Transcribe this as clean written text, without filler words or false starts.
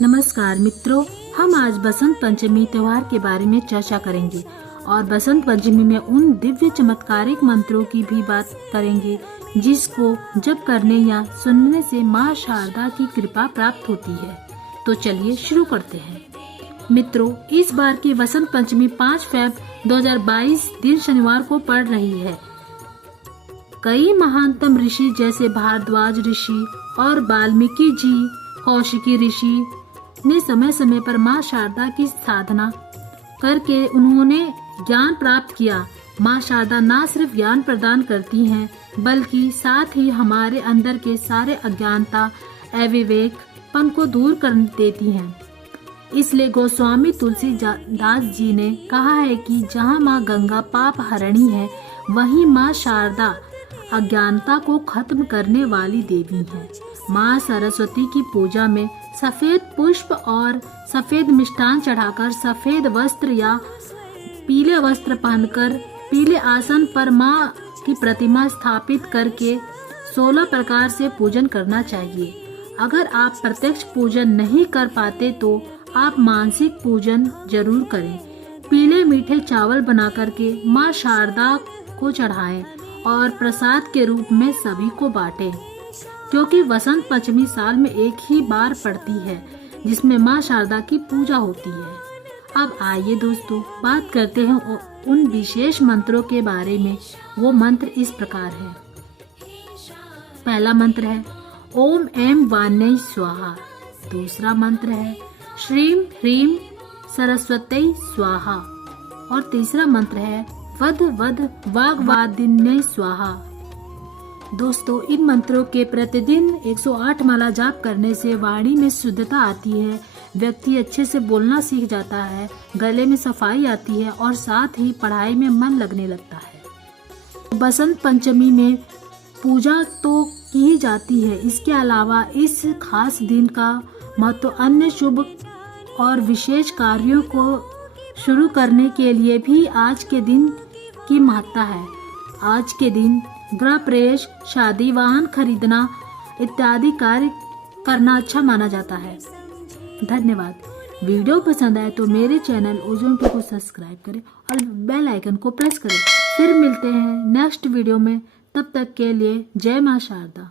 नमस्कार मित्रों, हम आज बसंत पंचमी त्योहार के बारे में चर्चा करेंगे और बसंत पंचमी में उन दिव्य चमत्कारिक मंत्रों की भी बात करेंगे जिसको जप करने या सुनने से माँ शारदा की कृपा प्राप्त होती है। तो चलिए शुरू करते हैं। मित्रों, इस बार की बसंत पंचमी 5 फरवरी 2022 दिन शनिवार को पड़ रही है। कई महानतम ऋषि जैसे भारद्वाज ऋषि और वाल्मीकि जी, कौशिकी ऋषि ने समय समय पर माँ शारदा की साधना करके उन्होंने ज्ञान प्राप्त किया। माँ शारदा न सिर्फ ज्ञान प्रदान करती हैं, बल्कि साथ ही हमारे अंदर के सारे अज्ञानता, अविवेकपन को दूर कर देती हैं। इसलिए गोस्वामी तुलसीदास जी ने कहा है कि जहाँ माँ गंगा पाप हरणी है, वहीं माँ शारदा अज्ञानता को खत्म करने वाली देवी है। माँ सरस्वती की पूजा में सफेद पुष्प और सफेद मिष्ठान चढ़ाकर, सफेद वस्त्र या पीले वस्त्र पहनकर, पीले आसन पर माँ की प्रतिमा स्थापित करके 16 प्रकार से पूजन करना चाहिए। अगर आप प्रत्यक्ष पूजन नहीं कर पाते तो आप मानसिक पूजन जरूर करें। पीले मीठे चावल बना करके माँ शारदा को चढ़ाएं और प्रसाद के रूप में सभी को बांटें, क्योंकि वसंत पंचमी साल में एक ही बार पड़ती है जिसमें माँ शारदा की पूजा होती है। अब आइए दोस्तों, बात करते हैं उन विशेष मंत्रों के बारे में। वो मंत्र इस प्रकार है। पहला मंत्र है ओम ऐं वाण्यै स्वाहा। दूसरा मंत्र है श्रीं ह्रीं सरस्वत्यै स्वाहा। और तीसरा मंत्र है वद वद वाग्वादिन्यै स्वाहा। दोस्तों, इन मंत्रों के प्रतिदिन 108 माला जाप करने से वाणी में शुद्धता आती है, व्यक्ति अच्छे से बोलना सीख जाता है, गले में सफाई आती है और साथ ही पढ़ाई में मन लगने लगता है। बसंत पंचमी में पूजा तो की जाती है, इसके अलावा इस खास दिन का महत्व अन्य शुभ और विशेष कार्यों को शुरू करने के लिए भी आज के दिन की महत्ता है। आज के दिन गृह प्रवेश, शादी, वाहन खरीदना इत्यादि कार्य करना अच्छा माना जाता है। धन्यवाद। वीडियो पसंद आए तो मेरे चैनल ओजोन टू को सब्सक्राइब करें और बेल आइकन को प्रेस करें। फिर मिलते हैं नेक्स्ट वीडियो में। तब तक के लिए जय मां शारदा।